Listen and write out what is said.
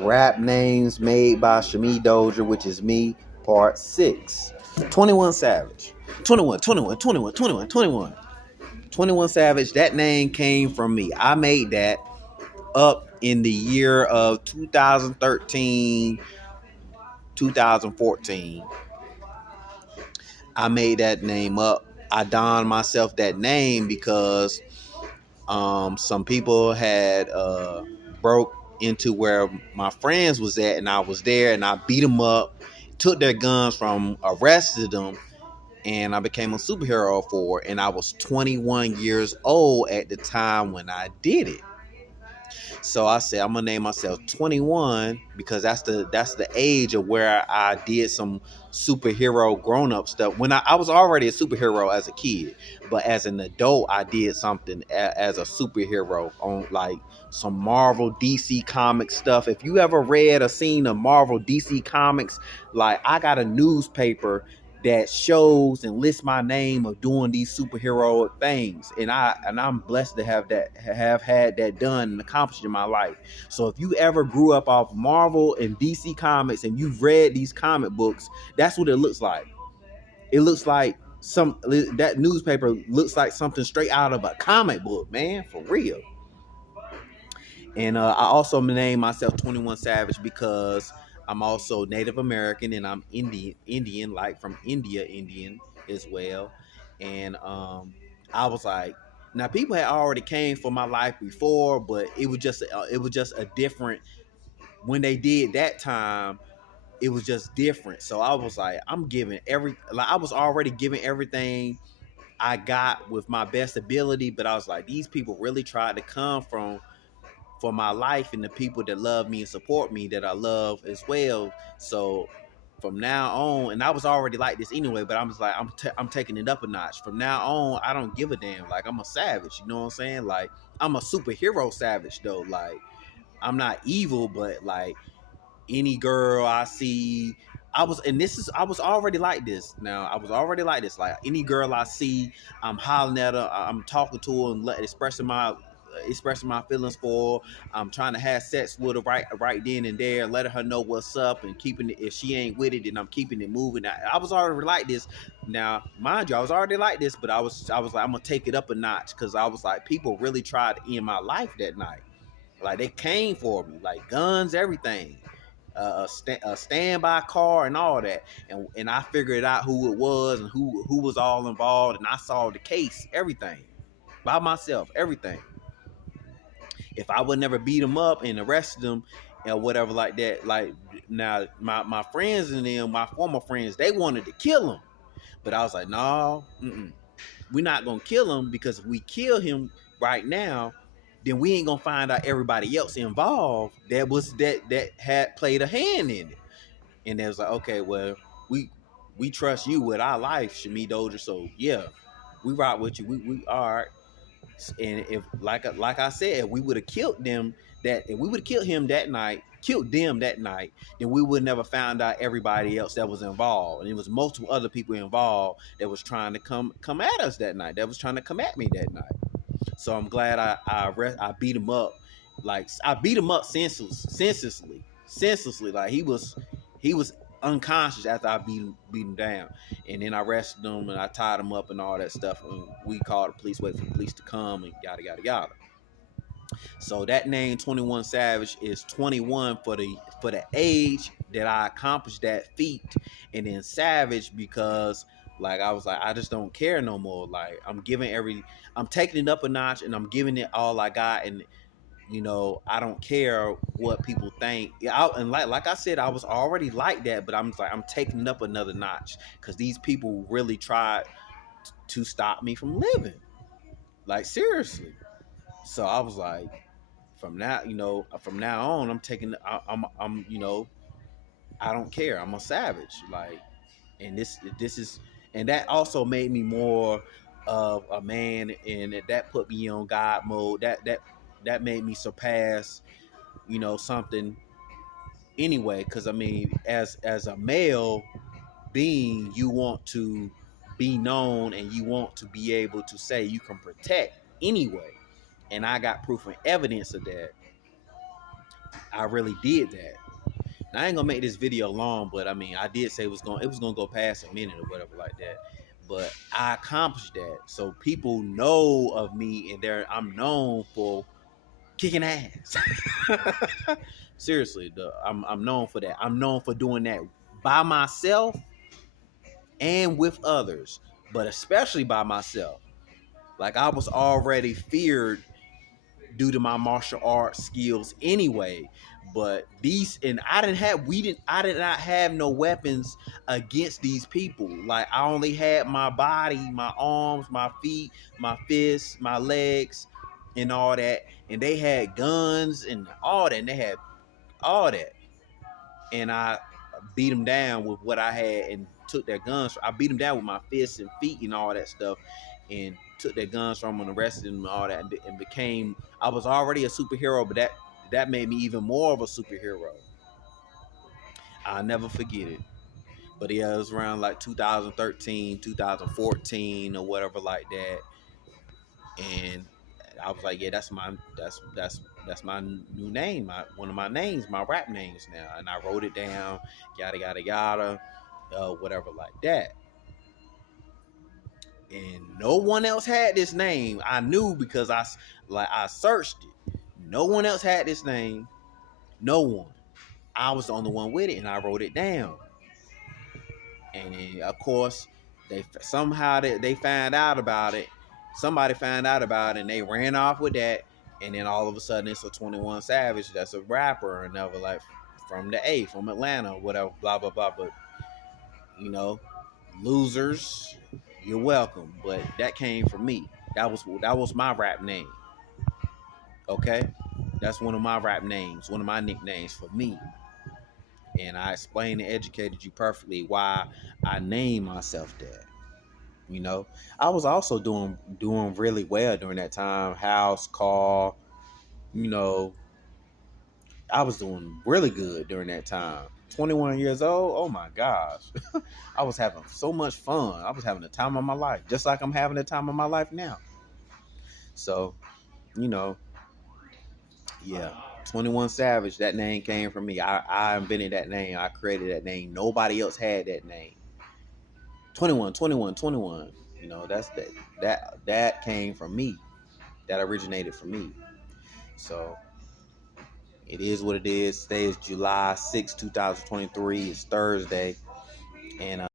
Rap names made by Shamee Dozier, which is me, part 6. 21 Savage. 21 Savage, that name came from me. I made that up in the year of 2013, 2014. I made that name up. I donned myself that name because some people had broke into where my friends was at, and I was there, and I beat them up, took their guns from, arrested them, and I became a superhero for it. And I was 21 years old at the time when I did it. So I said I'm gonna name myself 21 because that's the age of where I did some superhero grown-up stuff. When I was already a superhero as a kid, but as an adult I did something as a superhero on like some Marvel DC comic stuff. If you ever read or seen a Marvel DC comics, like I got a newspaper that shows and lists my name of doing these superhero things, and I'm blessed to have had that done and accomplished in my life. So if you ever grew up off Marvel and DC comics and you've read these comic books, that's what it looks like. It looks like that newspaper looks like something straight out of a comic book, man, for real. And I also named myself 21 Savage because I'm also Native American and I'm Indian, like from India, Indian as well. And I was like, now people had already came for my life before, but it was just a different. When they did that time, it was just different. So I was like, I was already giving everything I got with my best ability, but I was like, these people really tried to come for my life and the people that love me and support me that I love as well. So from now on, and I was already like this anyway, but I'm just like, I'm taking it up a notch. From now on, I don't give a damn. Like, I'm a savage, you know what I'm saying? Like, I'm a superhero savage though. Like, I'm not evil, but like any girl I see, I was already like this. Now I was already like this. Like any girl I see, I'm hollering at her, I'm talking to her and expressing my feelings for her. I'm trying to have sex with her right then and there, letting her know what's up and keeping it. If she ain't with it, then I'm keeping it moving. I was already like this. Now, mind you, I was already like this, but I was like, I'm gonna take it up a notch because I was like, people really tried to end my life that night. Like they came for me, like guns, everything. A standby car and all that, and I figured out who it was and who was all involved, and I solved the case, everything by myself, everything. If I would never beat them up and arrested them and whatever like that, like now my friends and them, my former friends, they wanted to kill him, but I was like, no, we're not gonna kill him because if we kill him right now, then we ain't gonna find out everybody else involved that had played a hand in it. And it was like, okay, well, we trust you with our life, Shamee Dozier. So yeah, we rock with you. We all right. And if like I said, we would have killed them if we would have killed them that night, then we would never found out everybody else that was involved. And it was multiple other people involved that was trying to come at us that night. That was trying to come at me that night. So I'm glad I beat him up. Like I beat him up senselessly. Like he was unconscious after I beat him down, and then I arrested him and I tied him up and all that stuff. And we called the police, wait for the police to come, and yada yada yada. So that name 21 Savage is 21 for the age that I accomplished that feat, and then Savage because like I was like, I just don't care no more. Like I'm taking it up a notch and I'm giving it all I got, and I don't care what people think. And like I said, I was already like that, but I'm taking it up another notch because these people really tried to stop me from living. Like seriously. So I was like, from now on, I don't care. I'm a savage. Like, and this is, and that also made me more of a man, and that put me on God mode. That made me surpass, something anyway. Because I mean, as a male being, you want to be known and you want to be able to say you can protect anyway. And I got proof and evidence of that. I really did that. Now, I ain't gonna make this video long, but I mean, I did say it was gonna go past a minute or whatever like that. But I accomplished that, so people know of me, and I'm known for kicking ass. Seriously, I'm known for that. I'm known for doing that by myself and with others, but especially by myself. Like, I was already feared due to my martial arts skills anyway. But I did not have no weapons against these people. Like, I only had my body, my arms, my feet, my fists, my legs, and all that. And they had guns and all that. And they had all that. And I beat them down with what I had and took their guns. I beat them down with my fists and feet and all that stuff, and took their guns from them and arrested them and all that, and became. I was already a superhero, but that made me even more of a superhero. I'll never forget it. But yeah, it was around like 2013, 2014 or whatever like that, and I was like, yeah, that's my new name, one of my names, my rap names now, and I wrote it down, yada yada yada, whatever like that. And no one else had this name. I knew because I searched it. No one else had this name. No one. I was the only one with it, and I wrote it down. And then, of course, they found out about it. Somebody found out about it, and they ran off with that. And then all of a sudden, it's a 21 Savage that's a rapper, and never like from the A, from Atlanta, whatever, blah blah blah. But you know, losers, you're welcome. But that came from me. That was my rap name. Okay, that's one of my rap names, one of my nicknames for me. And I explained and educated you perfectly why I named myself that. You know, I was also doing really well during that time. House, car, you know, I was doing really good during that time. 21 years old, oh my gosh. I was having so much fun. I was having the time of my life, just like I'm having the time of my life now. So, you know, yeah, 21 Savage, that name came from me. I invented that name. I created that name. Nobody else had that name. 21. You know, that came from me. That originated from me. So it is what it is. Today is July 6, 2023. It's Thursday. And